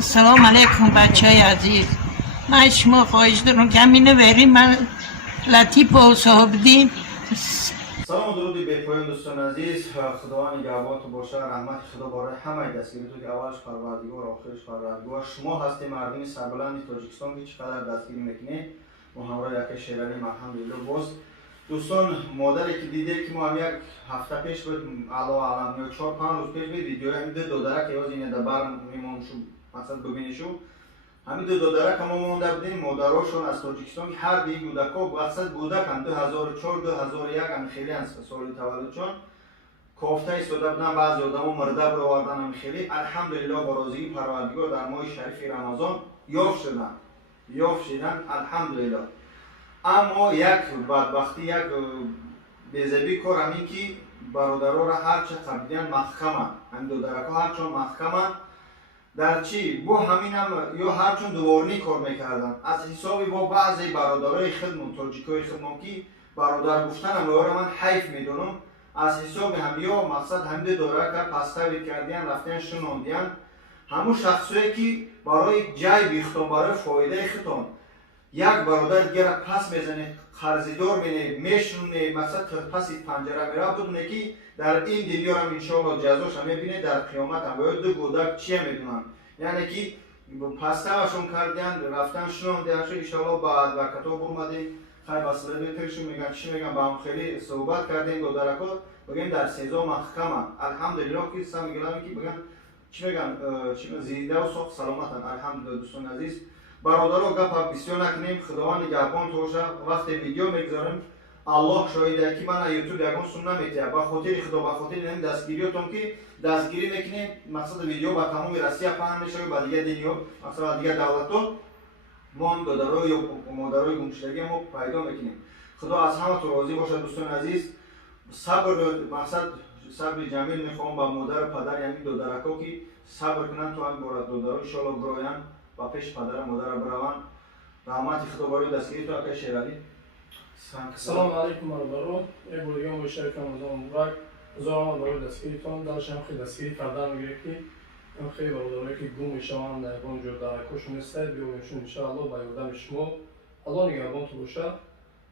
سلام علیکم بچه های عزیز. من شما خواهش دارم کمینه بریم. من لطیف و صاحبدین. سلام و درود به پایان دوستان عزیز. خداوند نگهبانتون باشه. رحمت خدا برای همه دستگیریتون که اولش پروردگار آخرش پروردگار شما هستی. مردم سربلند تاجیکستان که چقدر دستگیری میکنه ما همراه یک شیرانی الحمدلله. باز دوستان مادری که دیده که ما هم یک هفته پیش بود علا علم یا 4-5 روز پیش بود ویدیو همین دو درک یاز اینه در بر میمونشو مثلا ببینیشو همین دو درک ما مونده بودیم مادراشون از تاجیکستان که هر دی گودکا وقت گودک هم 2004 2001 هم خیلی از سال تولدشون کوفته ایستاده بودن. بعضی آدما مرده برو آوردن هم خیلی الحمدلله با راضی پروردگار در ماه شریف رمضان یافت شدن الحمدلله. اما یک بدبختی یک بیزبی کار همین که برادرها را هرچه قبیدن محکمه همین دو درکا هرچون محکمه در چی؟ با همین هم یا هرچون دوارنی کار میکردن از حسابی با بعضی برادرای خودمون تاجیکای خودمون که برادر گفتن هم من حیف میدونم از حساب هم یا مقصد همین دو درکا پستوی کردین رفتن شنوندین همون شخصایی که برای جای بیختون برای فایده خودتون یک برادر دیگه را پس میزنه قرضدار مینه میشونه مقصد پس پنجره میره بدونه که در این دنیا هم انشاءالله جزاش هم میبینه در قیامت هم باید دو گودک چیه میدونن یعنی که پستوشون کردن رفتن شنوندن شو انشاءالله بعد و کتاب اومدیم خیلی بسیار بهترشون میگن چی میگن با هم خیلی صحبت کردیم دو درکات بگیم در سیزا محکمه الحمدلله که سم میگن که بگن چی میگن زنده و صحت سلامتن الحمدلله. دوستان عزیز برادرها گپ بسیار نکنیم. خداوند نگهبان باشه. وقتی ویدیو میگذاریم الله شاهده که من یوتیوب یگان سون نمیته به خاطر خدا به خاطر این دستگیریاتون که دستگیری میکنیم مقصد ویدیو با تمام روسیه پهن میشه و دیگه دنیا مثلا دیگه دولت‌ها ما هم دادرای یا مادرای گمشدگی ما پیدا میکنیم. خدا از همه تو راضی باشه. دوستان عزیز صبر مقصد صبر جمیل میخوام با مادر پدر یعنی دو درکا که صبر کنن تو هم برات دو درا ان شاء الله براین و پیش پدر مادر بروان. رحمت خدا برای دستگیری تو اکا شیرالی. سلام علیکم برادران. ای بودیان و شریف رمضان مبارک. زارم برای دستگیریتون دلشم خیلی دستگیری کردن میگه که این خیلی برادرایی که گم میشوند در اونجور درکاشون نیستند بیاومشون انشاءالله با یردم شما الله نگهبان تو باشه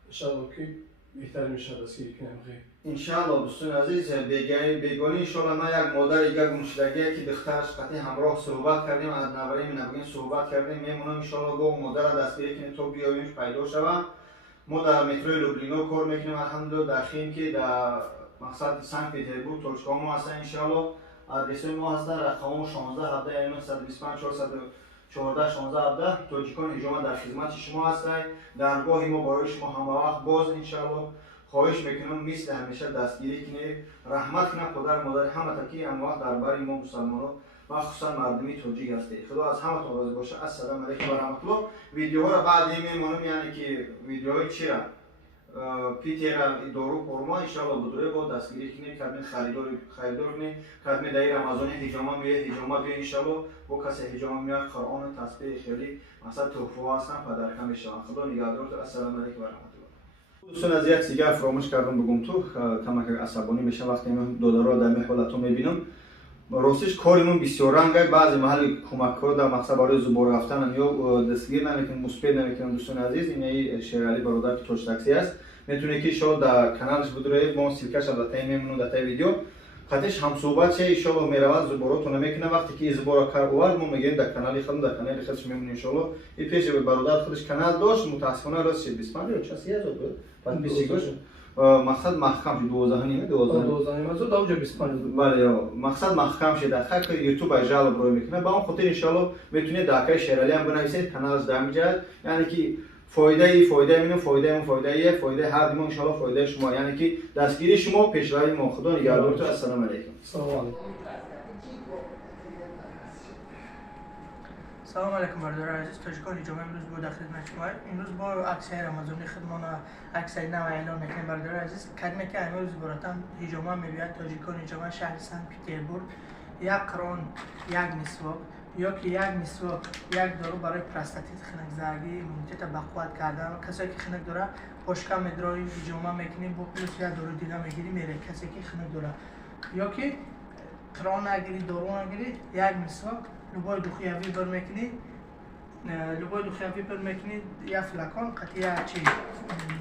انشاءالله که بهتر میشه دستگیری کنیم خیلی انشاءالله. دوستان عزیز بیگانی انشاءالله من یک مادر یک گمشدگی که دخترش قطعی همراه صحبت کردیم از نوری نبگین صحبت کردیم میمونم انشاءالله با مادر دستگیری کنیم تو بیاییمش پیدا شود. ما در متروی لوبلینو کار میکنیم الحمدلله در خیم که در مقصد سنت پترزبورگ ترشکا ما هستن انشاءالله. آدرس ما هستن رقم 16 17 یعنی 125 414 16 17 تاجیکان هجوم در خدمت شما هستند. درگاه ما برای شما همه وقت باز انشاءالله. خواهش میکنم مثل همیشه دستگیری کنید رحمت کنه پدر مادر همه تکی هم وقت درباره ما مسلمانان مخصوصا مردمی تاجیک هستی. خدا از همه راضی باشه. السلام علیکم و رحمت الله. ویدیوها را بعد میمونم یعنی که ویدیوهای چی را پیتر دارو پرما انشاءالله بدوره با دستگیری کنید کدمی خریدار کنید کدمی در رمضان هجامه میه هجامه بیا انشاءالله با کسی هجامه میاد قرآن تسبیح خیلی مثلا توفه هستن پدر کم میشوند. خدا نگهدارتون. السلام علیکم و رحمت الله. دوستان از یک دیگه فراموش کردم بگم تو کمک عصبانی میشه وقتی من دادارا در حالت رو میبینم. راستش کاریمون بسیار رنگه. بعضی محل کمک ها در مقصد برای زبور رفتن یا دستگیر نمیکنن مثبت نمیکنن. دوستان عزیز این شیرالی برادر که توش تاکسی است میتونه که شما در کانالش بدوره با سیلکش البته میمونم در تای ویدیو قطعش هم صحبت شه ان شاء الله میرود زبوراتون نمیکنه. وقتی که زبور کار بود ما میگیم در کانال خودم در کانال خودش میمونه ان شاء الله. این پیش به برادر خودش کانال داشت متاسفانه راست 25 یا 60 هزار بود بعد 22 مقصد محکم 12 نیمه 12 نیمه زود اوج 25 بله مقصد محکم شده خاک یوتیوب اجال برای میکنه با اون خاطر ان شاء الله میتونه داکای شیرالی هم بنویسید کانالش دام جاد یعنی که فایده منو فایده هر دیمون ان شاء الله فایده شما یعنی که دستگیری شما پیشروی ما. خدا نگهدارتون. السلام علیکم. سلام علیکم برادر عزیز. تاجیکان هجوم امروز بود در خدمت شما. امروز با عکس رمضانی خدمت عکس نو اعلام میکنیم برادر عزیز. کدمی که امروز براتون هجوم میبیاد تاجیکان هجوم شهر سنت پترزبورگ یک قرآن یک مسواک یا که یک مسواک یک دارو برای پروستاتیت خنک زدگی ایمونیته بقوت کردن و کسایی که خنک داره پشکم ادرای هجوم میکنیم با پلوس یک دارو دیگه میگیری میره کسی که خنک داره یا که قرآن نگیری دارو نگیری یک مسواک لبای دو خیابی بر میکنید، لبای دو خیابی بر میکنید یا فلکان قطعه چی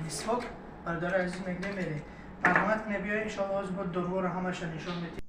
مسواک برادر عزیز میگه میره. مرحمت کنه بیاین ان شاء الله از بود دروار همش نشون میدید.